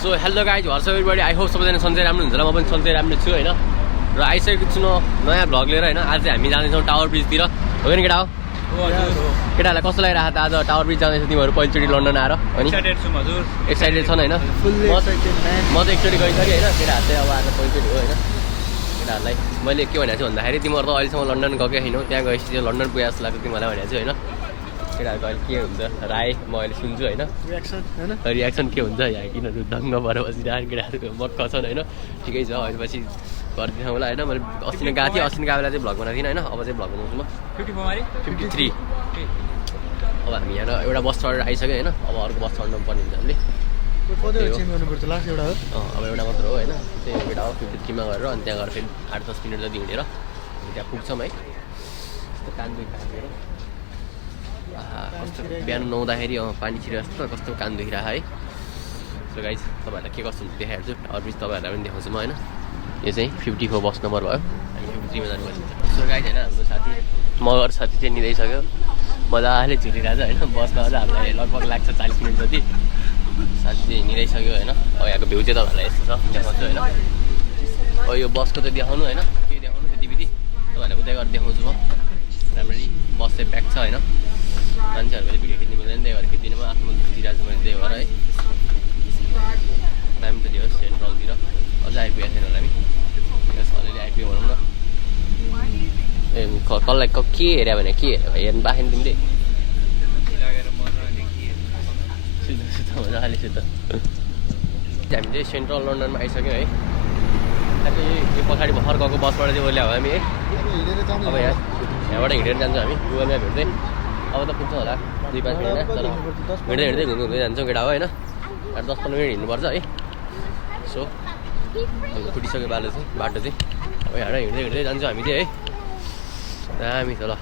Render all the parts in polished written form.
So hello guys here's everybody I hope सबैजना सन्चै राम्रो हुन्छ र म पनि सन्चै राम्रो छु होइन र आइसकेको छु नयाँ भ्लग लिएर होइन आज चाहिँ हामी जाँदैछौँ टावर ब्रिजतिर हो नि केटा हो केटाहरूलाई कस्तो लागिरहेको त आज टावर ब्रिज जाँदैछ तिमीहरू पहिलोचोटि लन्डन आएर अनि एक्साइटेड छन् होइन म त एकचोटि गइसकेँ होइन केटाहरू चाहिँ अब आज पहिलोचोटि हो होइन केटाहरूलाई मैले के भनेको छु भन्दाखेरि तिमीहरू त अहिलेसम्म लन्डन गएकै छैनौ त्यहाँ गएपछि चाहिँ लन्डन पुगे जस्तो लाग्छ तिमीहरूलाई भनेको छु होइन केटाहरूको अहिले के हुन्छ राय म अहिले सुन्छु होइन रियाक्सन के हुन्छ यहाँ किन दङ्ग भएर बसिरहेको केटाहरू मक्क छन् होइन ठिकै छ अहिले पछि गरिदिनु होला होइन मैले अस्ति नै गएको थिएँ अस्ति गएको बेला चाहिँ भ्लग बनाएको थिइनँ होइन अब चाहिँ भ्लग बनाउँछु म 53 अब हामी यहाँ एउटा बस चढेर आइसक्यो होइन अब अर्को बस चढ्नु पर्ने हुन्छ हामीले अब एउटा मात्र हो होइन त्यही एउटा हो 53मा गएर अनि त्यहाँ गएर फेरि 8-10 मिनट जति हिँडेर त्यहाँ पुग्छौँ है कान दुखेर कस्तो बिहान नुहाउँदाखेरि पानी छिरेर जस्तो कस्तो कान दुखिरहेको है सो गाइज तपाईँहरूलाई के कस्तो हुन्छ देखाइहाल्छु टावर ब्रिज तपाईँहरूलाई पनि देखाउँछु म होइन यो चाहिँ 54 बस नम्बर भयो हामी 53मा जानुपर्छ सो गाइज होइन हाम्रो साथी मगर साथी चाहिँ निदाइसक्यो मजाले झुलिरहेको छ होइन बसमा अझ हामीलाई लगभग लाग्छ 40 मिनट जति साथी चाहिँ निदाइसक्यो होइन अब यहाँको भ्यू चाहिँ तपाईँहरूलाई यस्तो छ देखाउँछु होइन अब यो बसको त देखाउनु होइन के देखाउनु त्यतिबित्ति तपाईँहरूलाई उतै गरेर देखाउँछु म राम्ररी बस चाहिँ प्याक छ होइन मान्छेहरूले भिडियो खिच्नु मिल्दैन त्यही भएर खिच्दिनँ म आफ्नो खिचिरहेको छु मैले त्यही भएर है दामी त दियो सेन्ट्रलतिर अझै आइपुगेको छैन होला हामी अलिअलि आइपुग्यो भनौँ न ए कसलाई के हेऱ्यो भने के हेऱ्यो हेर्नु पाएन तिमीले मजाले सुत हामी चाहिँ सेन्ट्रल लन्डनमा आइसक्यौँ है यो पछाडि भर्खर गएको बसबाट चाहिँ ओर्ल्या हो हामी है अब यहाँबाट हिँडेर जान्छौँ हामी गुगल म्याप हेर्दै अब त पुग्छ होला 2-5 मिनट तर हिँड्दै हिँड्दै घुम्दै जान्छौँ केटा हो होइन 8-10 मिनट हिँड्नुपर्छ है सो फुटिसक्यो बाटो चाहिँ अब यहाँ हिँड्दै हिँड्दै जान्छौँ हामी चाहिँ है दामी छ ल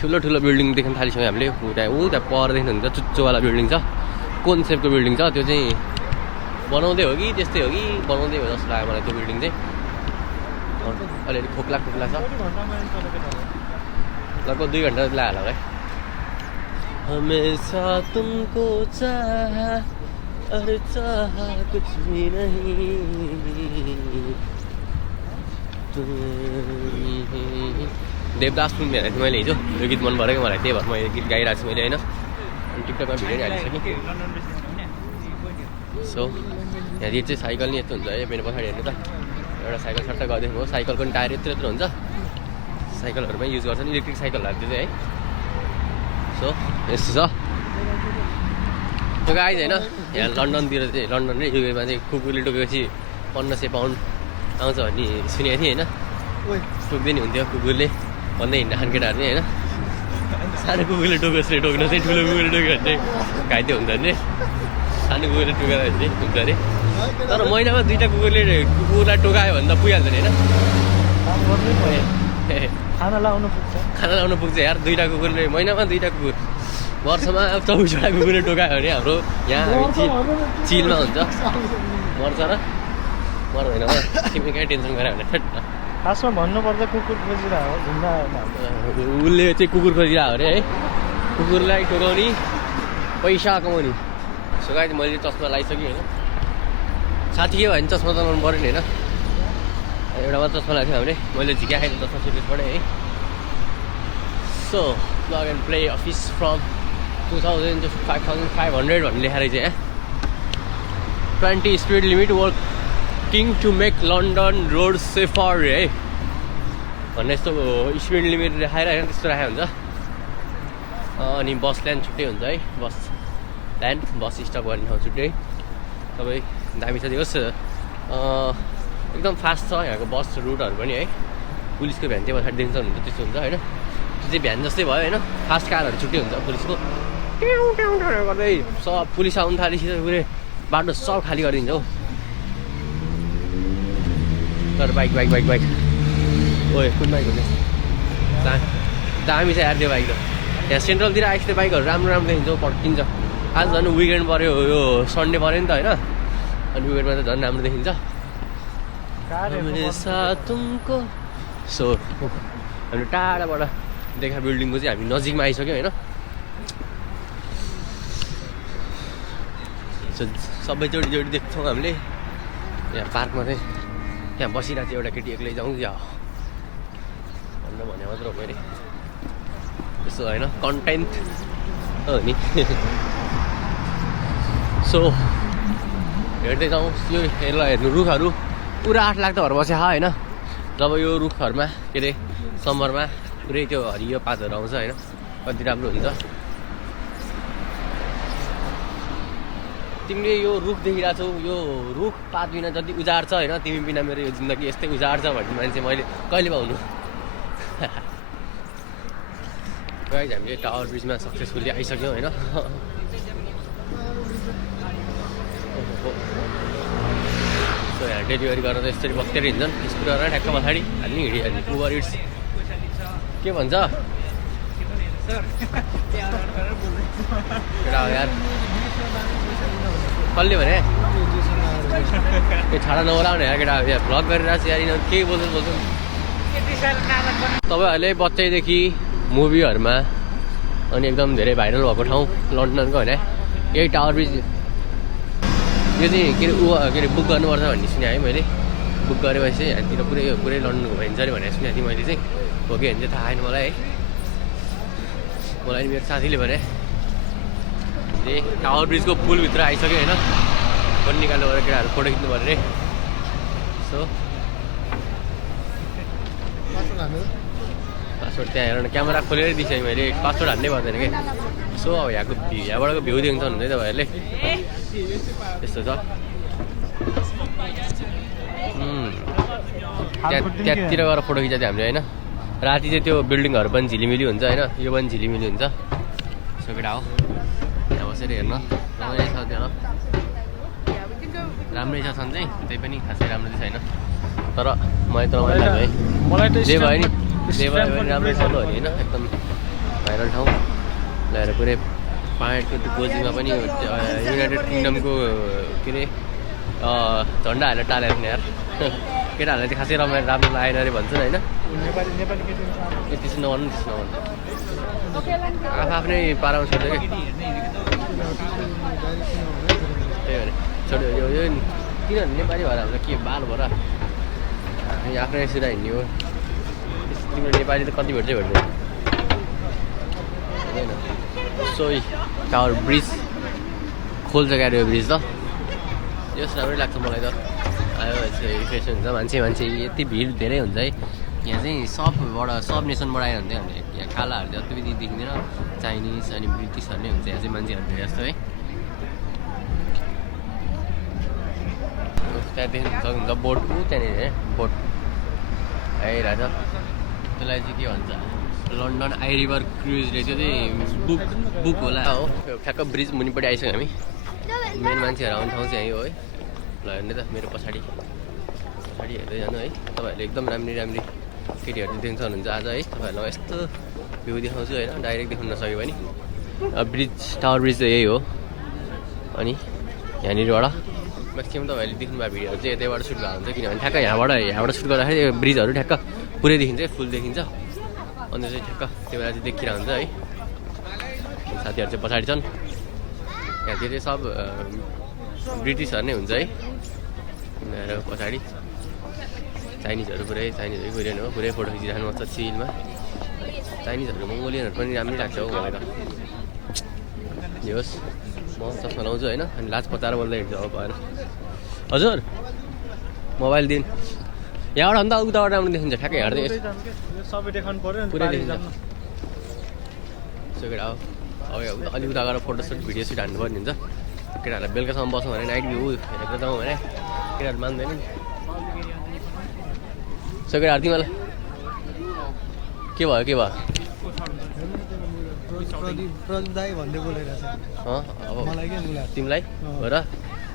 ठुलो ठुलो बिल्डिङ देख्न थालिसक्यो हामीले त्यहाँ पर देख्नुहुन्छ चुच्चोवाला बिल्डिङ छ कोन्सेप्टको बिल्डिङ छ त्यो चाहिँ बनाउँदै हो कि त्यस्तै हो कि बनाउँदै हो जस्तो लाग्यो मलाई त्यो बिल्डिङ चाहिँ अलिअलि खोक्ला खोक्ला छ लगभग 2 घन्टा जति लाग्यो होला है हमेशा तुमको चाहा अरे चाहा कुछ भी नहीं देवदास सुन्ने भनेको थिएँ मैले हिजो यो गीत मन परेको मलाई त्यही भएर म यो गीत गाइरहेको छु मैले होइन अनि टिकटकमा भिडियो हालिसकेँ सो यहाँनिर चाहिँ साइकल नि यस्तो हुन्छ है मेरो पछाडि हेर्नु त एउटा साइकल सट्टा गरिदिनु हो साइकलको नि टायर यत्रो यत्रो हुन्छ साइकलहरूमै युज गर्छन् इलेक्ट्रिक साइकलहरू त्यो चाहिँ है सो यस्तो छ त्यो गाइज होइन यहाँ लन्डनतिर चाहिँ लन्डन र युकेमा चाहिँ कुकुरले टोकेपछि 1500 पाउन्ड आउँछ भन्ने सुनेको थिएँ होइन टोक्दै नि हुन्थ्यो कुकुरले भन्दै हिँड्दा खाने केटाहरू नि होइन सानो कुकुरले टोकेपछि टोक्न चाहिँ ठुलो कुकुरले टोक्यो भने चाहिँ घाइते हुन्छ अरे सानो कुकुरले टोकेर चाहिँ हुन्छ अरे तर महिनामा 2टा कुकुरलाई टोकायो भने त पुगिहाल्छ नि होइन खाना लाउनु पुग्छ यार 2टा कुकुरले महिनामा 2टा कुकुर वर्षमा 24वटा कुकुरले टोकायो भने हाम्रो यहाँ हामी चिलमा हुन्छ मर्छ र मर्दैन तिमी कहीँ टेन्सन गऱ्यो भने खासमा भन्नुपर्दा कुकुर खोजिरहेको उसले चाहिँ कुकुर खोजिरहेको अरे है कुकुरलाई टोकाउने पैसा कमाउने सो गाइस मैले चस्मा लगाइसकेँ होइन साथी के भयो भने चस्मा चलाउनु पऱ्यो नि होइन एउटा मात्र चस्मा लाग्थ्यो हामीले मैले झिकाएँ चस्मा सुटिसबाट है so plug and play office from 2000 to 5500 भन्ने लेखाएर चाहिँ 20 speed limit working to make London road safer है भन्ने यस्तो स्पिड लिमिट देखाएर होइन त्यस्तो राखेको हुन्छ अनि बस ल्यान्ड छुट्टै हुन्छ है बस स्टप गर्ने ठाउँ छुट्टै सबै दामी छ दियोस् एकदम फास्ट छ यहाँको बस रुटहरू पनि है पुलिसको भ्यान चाहिँ पछाडि देख्छ हुन्छ त्यस्तो हुन्छ होइन त्यो चाहिँ भ्यान जस्तै भयो होइन फास्ट कारहरू छुट्टै हुन्छ पुलिसको गर्दै सब पुलिस आउनु थालेपछि पुरै बाटो सब खाली गरिदिन्छ हौ तर बाइक ओए कुन बाइक हो दामी छ यार त्यो बाइक त यहाँ सेन्ट्रलतिर आएपछि त्यो बाइकहरू राम्रो देखिन्छ हौ पड्किन्छ आज झन् विकेन्ड पऱ्यो यो सन्डे पऱ्यो नि त होइन अनि विकेन्डमा त झन् राम्रो देखिन्छ सो हाम्रो टाढाबाट देखा बिल्डिङको चाहिँ हामी नजिकमा आइसक्यौँ होइन सबै जोडी जोडी देख्छौँ हामीले। यहाँ पार्कमा चाहिँ यहाँ बसिरहेको थियो एउटा केटी एक्लै जाउँ या भनेर भने मात्र हो मैले। त्यस्तो होइन, कन्टेन्ट हो नि। सो हेर्दै जाउँ। यो हेर्नु रुखहरू पुरा आठ लाग्दो भएर बस्यो होइन। जब यो रुखहरूमा के अरे समरमा पुरै त्यो हरियो पातहरू आउँछ होइन, कति राम्रो हुन्छ। तिमीले यो रुख देखिरहेको छौ, यो रुख पात बिना जति उजाड छ होइन, तिमी बिना मेरो यो जिन्दगी यस्तै उजाड छ भन्ने मान्छे मैले कहिले पाउनु। गाइस हामीले टावर ब्रिजमा सक्सेसफुल्ली आइसक्यौँ होइन। सो यहाँ डेलिभरी गरेर यसरी बक्तेर हिँड्छन् स्कुटरमा ठ्याक्क पछाडि हाल्ने हिँडिहाल्ने। उबर इट्स के भन्छ यार कसले भने छाडा नहोला भने यार केटा यार भ्लग गरिरहेको छ यार, यिनीहरू केही बोल्छन्। तपाईँहरूले बच्चैदेखि मुभीहरूमा अनि एकदम धेरै भाइरल भएको ठाउँ लन्डनको होइन, यही टावर ब्रिज। यो चाहिँ के अरे बुक गर्नुपर्छ भन्ने सुने है मैले। बुक गरेपछि चाहिँ यहाँतिर पुरै लन्डन घुमाइन्छ अरे भनेर सुनेको थिएँ मैले चाहिँ। हो कि भने चाहिँ थाहा छैन मलाई है। मलाई मेरो साथीले भने टावर ब्रिजको पुलभित्र आइसक्यो होइन। फोन निकाल्नु पऱ्यो केटाहरू, फोटो खिच्नु पऱ्यो अरे। सो पासवर्ड त्यहाँ हेर न, क्यामेरा खोलेरै दिइसकेँ मैले, पासवर्ड हान्नै पर्दैन कि। सो अब यहाँबाटको भ्यू देख्नु सक्नुहुन्छ है तपाईँहरूले, यस्तो छ। त्यहाँतिर गएर फोटो खिचेको थियो हामीले होइन। राति चाहिँ त्यो बिल्डिङहरू पनि झिलिमिली हुन्छ होइन, यो पनि झिलिमिली हुन्छ। सो केटा हो यहाँ बसेर हेर्न रमाइलो छ। त्यहाँ राम्रै छ सन्चै, त्यही पनि खासै राम्रो चाहिँ छैन, तर मलाई त रमाइलो लाग्यो है। जे भयो नि राम्रै चल्यो भने होइन, एकदम भाइरल ठाउँ ल्याएर पुरै पाहाडको त्यो गोजीमा पनि युनाइटेड किङडमको के अरे झन्डा हालेर टालेर नि यार। केटाहरूलाई चाहिँ खासै राम्रो लागेन अरे भन्छन् होइन। त्यसो नभन्नु आफ्नै पारामा छोड्यो कि त्यही भएर छोड्यो। यो किनभने नेपाली भएर हाम्रो के बाल भएर आफ्नै सिधा हिँड्ने हो। तिम्रो नेपाली त कति भेट्छ भेट्दैन। सो टावर ब्रिज खोल्छ क्या यो ब्रिज त, यस राम्रै लाग्छ मलाई त। आयो रिफ्रेस हुन्छ, मान्छे यति भिड धेरै हुन्छ है यहाँ चाहिँ। सब नेसनबाट आयो भने चाहिँ हामीले यहाँ कालाहरू चाहिँ अति बित्ति देखिँदैन, चाइनिज अनि ब्रिटिसहरू नै हुन्छ यहाँ चाहिँ मान्छेहरू धेरै जस्तो है। त्यहाँ देख्नु सक्नुहुन्छ बोट, त्यहाँनिर बोट आइरहेछ। त्यसलाई चाहिँ के भन्छ, लन्डन आई रिभर क्रुजले त्यो चाहिँ बुक होला हो। ठ्याक्क ब्रिज मुनिपट्टि आइसक्यो हामी। मेन मान्छेहरू आउने ठाउँ चाहिँ यही हो है। ल हेर्ने त मेरो पछाडि हेर्दै जानु है। तपाईँहरूले एकदम राम्री केटीहरू देख्न सक्नुहुन्छ आज है। तपाईँहरूलाई यस्तो भ्यू देखाउँछु होइन, डाइरेक्ट देखाउन नसक्यो भने। टावर ब्रिज चाहिँ यही हो। अनि यहाँनिरबाट म्याक्सिमम् तपाईँहरूले देख्नुभएको भिडियोहरू चाहिँ यतैबाट सुट भएको हुन्छ, किनभने ठ्याक्क यहाँबाट सुट गर्दाखेरि ब्रिजहरू ठ्याक्क पुरै देखिन्छ, फुल देखिन्छ। अन्त चाहिँ ठ्याक्क त्यो बेला चाहिँ देखिरहेको हुन्छ है। साथीहरू चाहिँ पछाडि छन्। यहाँतिर चाहिँ सब ब्रिटिसहरू नै हुन्छ है। पछाडि चाइनिजहरू चाइनिजहरू कोरियन हो, पुरै फोटो खिचिराख्नु पर्छ चिलमा। चाइनिजहरू मङ्गोलियनहरू पनि राम्रै लाग्छ हौ मलाई त। जे होस् म चस्मा लाउँछु होइन, अनि लाज पताएर बोल्दै हिँड्छु अब भएन। हजुर मोबाइल दिन यहाँबाट अन्त उताबाट राम्रो देखिन्छ, ठ्याक्कै हेर्दै सबै देखाउनु पर्यो पुरै देखिन्छ। सो केटा हो अब अलिक उता गएर फोटोसुट भिडियो सुट हान्नु पर्ने हुन्छ। केटाहरूलाई बेलुकासम्म बसौँ भने नाइट भ्यू हेरेर जाउँ भने केटाहरू मान्दैन नि। सो केटाहरू तिमीलाई के भयो अब तिमीलाई हो र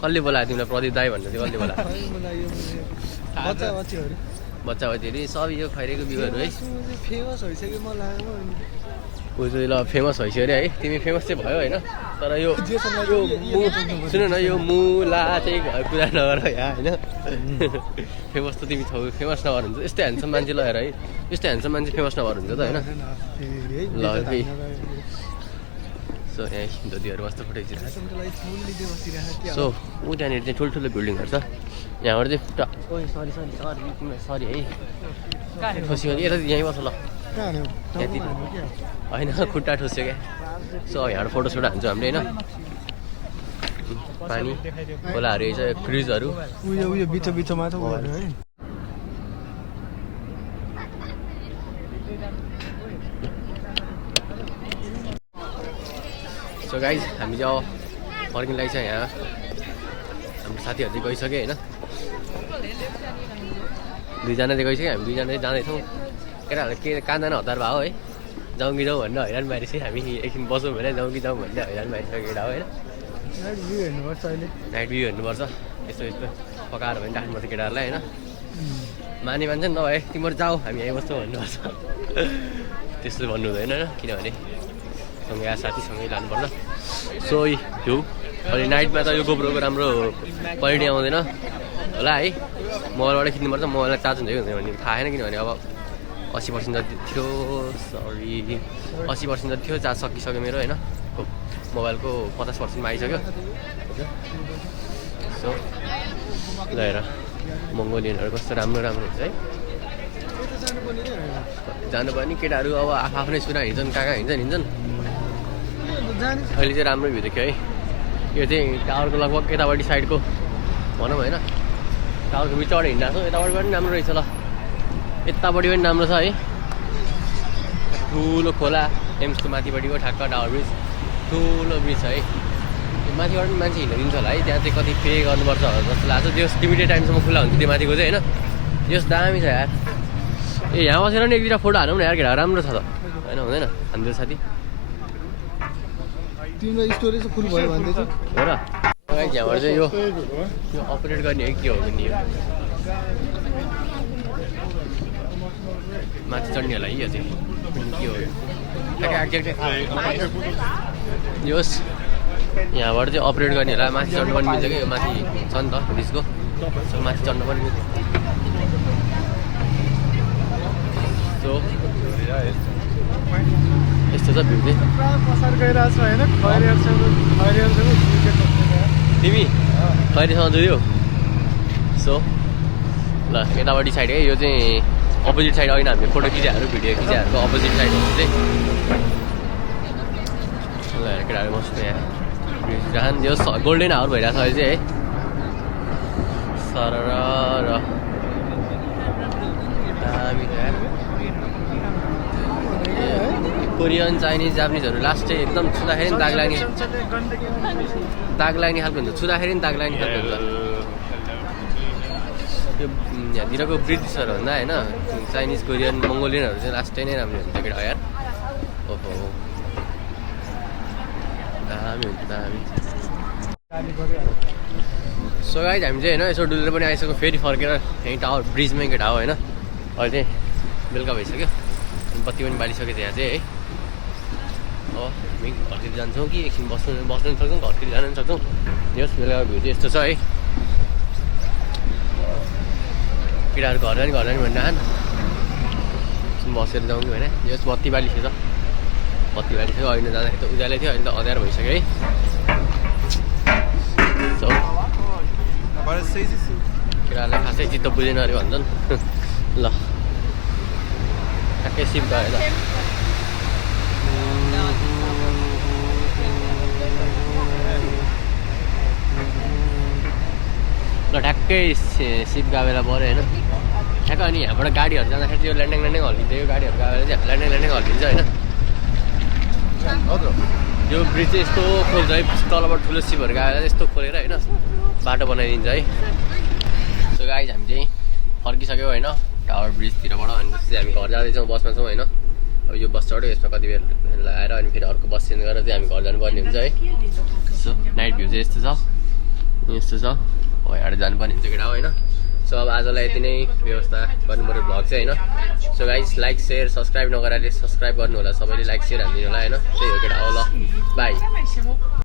कसले बोलायो तिमीलाई प्रदीप दाई भन्नु थियो, कसले बोलायो? बच्चा बच्चीहरू सब यो खैरेको बिउहरू है। फेमस भइसक्यो मलाई ल फेमस भइसक्यो अरे है। तिमी फेमस चाहिँ भयो होइन, तर यो सुन न यो मुला चाहिँ कुरा नगर यहाँ होइन। फेमस त तिमी छौ, फेमस नभएर हुन्छ। यस्तै ह्यान्डसम मान्छे लगाएर है, यस्तो ह्यान्डसम मान्छे फेमस नभएर हुन्छ त होइन। ल सो सो यहाँ धोतीहरू मस्त फोटो खिचिरहेको आजको लागि फोन लिँदै बसिरहेको छ के सो ऊ त्यहाँनिर चाहिँ ठुल्ठुलो बिल्डिङहरू छ यहाँबाट चाहिँ ओइ सरी है ठोसियो यता यहीँ बस्छ ल कहाँ हान्यो यहाँतिर हान्यो क्या होइन खुट्टा ठोस्यो क्या सो यहाँबाट फोटोसोटो हान्छौँ हामीले होइन पानी खोलाहरू यही छ क्रुजहरू उयो बिचो बिचोमा त उयोहरू है सो गाइज हामी चाहिँ अब फर्किनु लागि छ यहाँ हाम्रो साथीहरू चाहिँ गइसक्यो होइन दुईजना चाहिँ गइसक्यो हामी दुईजना चाहिँ जाँदैछौँ केटाहरूले के कहाँ जान हतार भयो है जाउँ कि जाउँ भनेर हैरान मारिसक्यो हामी एकछिन बसौँ भने जाउँ कि जाउँ भनेर हैरान मारिसक्यो केटा हो होइन नाइट भ्यू हेर्नुपर्छ अहिले नाइट भ्यू हेर्नुपर्छ यस्तो यस्तो पकाएर भने राख्नुपर्छ केटाहरूलाई होइन माने मान्छ नि नभए तिमीहरू जाऊ हामी यहीँ बस्छौँ भन्नुपर्छ त्यस्तो भन्नु हुँदैन होइन किनभने सँगै आ साथीसँगै लानुपर्छ सो यो अहिले नाइटमा त यो गोप्रोको राम्रो क्वालिटी आउँदैन होला है मोबाइलबाट खिच्नुपर्छ मोबाइललाई चार्ज हुन्छ कि हुँदैन भन्ने थाहा छैन किनभने अब 80% जति थियो सरी 80% जति थियो चार्ज सकिसक्यो मेरो होइन मोबाइलको 50% मा आइसक्यो सो ल हेर मङ्गोलियनहरू कस्तो राम्रो राम्रो हुन्छ है जानुपर्ने नि केटाहरू अब आफ्नै सुना हिँड्छन् कहाँ हिँड्छन् अहिले चाहिँ राम्रो भ्यू देख्यो है यो चाहिँ टावरको लगभग यतापट्टि साइडको भनौँ होइन टावरको बिचबाट हिँडिरहेको छौँ यतापट्टि पनि राम्रो रहेछ ल यतापट्टि पनि राम्रो छ है ठुलो खोला एम्सको माथिपट्टिको ठ्याक्क टावर ब्रिज ठुलो ब्रिज छ है त्यो माथिबाट पनि मान्छे हिँड्न दिन्छ होला है त्यहाँ चाहिँ कति पे गर्नुपर्छ जस्तो लाग्छ त्यो लिमिटेड टाइमसम्म खुल्ला हुन्छ त्यो माथिको चाहिँ होइन यस दामी छ यार ए यहाँ बसेर नि एक दुईवटा फोटो हालौँ न यार केटा राम्रो छ त होइन हुँदैन हान्दै साथी तिम्रो स्टोरेज फुल भयो भन्दैछु हो र यहाँबाट चाहिँ यो अपरेट गर्ने हो के हो नि यो माथि चढ्ने होला है यो चाहिँ के हो योस् यहाँबाट चाहिँ अपरेट गर्ने होला माथि चढ्नु पनि मिल्छ कि यो माथि छ नि त ब्रिजको सो माथि चढ्नु पनि मिल्छ सो यस्तो छ भ्यू चाहिँ पसार गइरहेको छ होइन तिमी खैरीसँग जुद्यो सो ल यतापट्टि साइड है यो चाहिँ अपोजिट साइड अघि हामीले फोटो खिचाहरू भिडियो खिचाहरूको अपोजिट साइड हुन्छ चाहिँ ल केटाहरू मस्त यहाँ रान यो गोल्डेन आवर भइरहेको छ अहिले चाहिँ है सर र दामी कोरियन चाइनिज जापानिजहरू लास्ट चाहिँ एकदम छुँदाखेरि पनि दाग लाग्ने खालको हुन्छ छुँदाखेरि पनि दाग लाग्ने खालको हुन्छ त्यो यहाँतिरको ब्रिटिसहरू भन्दा होइन चाइनिज कोरियन मङ्गोलियनहरू चाहिँ लास्टै नै राम्रो हुन्छ केटा यार ओहो दामी हुन्छ दामी सो गाइज हामी चाहिँ होइन यसो डुलेर पनि आइसक्यो फेरि फर्केर यहीँ टावर ब्रिजमै केटा हो होइन अहिले चाहिँ बेलुका भइसक्यो बत्ती पनि बालिसक्यो त्यहाँ चाहिँ है अब हामी घरतिर जान्छौँ कि एकछिन बस्नु पनि सक्छौँ घरतिर जानु पनि सक्छौँ यस बेलुका भ्यू चाहिँ यस्तो छ है केटाहरू घर जाने भनिरहन् बसेर जाउँ कि भने यस बत्ती बालिसक्यो अहिले जाँदाखेरि त उज्यालै थियो अहिले त अँध्यारो भइसक्यो है सो केटाहरूलाई खासै चित्त बुझेन अरे भन्छन् ल ठ्याक्कै सिप गयो ल ठ्याक्कै सिप गएको बेला पऱ्यो होइन ठ्याक्क अनि यहाँबाट गाडीहरू जाँदाखेरि यो ल्यान्डिङ हल्किन्छ यो गाडीहरू गएको बेला चाहिँ ल्यान्डिङ हल्किन्छ होइन यो ब्रिज चाहिँ यस्तो खोल्छ है तलबाट ठुलो सिपहरू गएर यस्तो खोलेर होइन बाटो बनाइदिन्छ है सो गाइज हामी चाहिँ फर्किसक्यौँ होइन टावर ब्रिजतिरबाट अनि त्यसपछि हामी घर जाँदैछौँ बसमा छौँ होइन अब यो बस चढ्यो यसमा कति बेर लगाएर अनि फेरि अर्को बस चेन्ज गरेर चाहिँ हामी घर जानुपर्ने हुन्छ है सो नाइट भ्यू चाहिँ यस्तो छ हो यहाँबाट जानुपर्ने हुन्छ केटा हो होइन सो अब आजलाई यति नै व्यवस्था गर्नु पऱ्यो भ्लग चाहिँ होइन so guys like share subscribe नगराले सब्सक्राइब गर्नु होला सबैले लाइक सेयर हानिदिनु होला होइन त्यही हो केटा हो ल बाई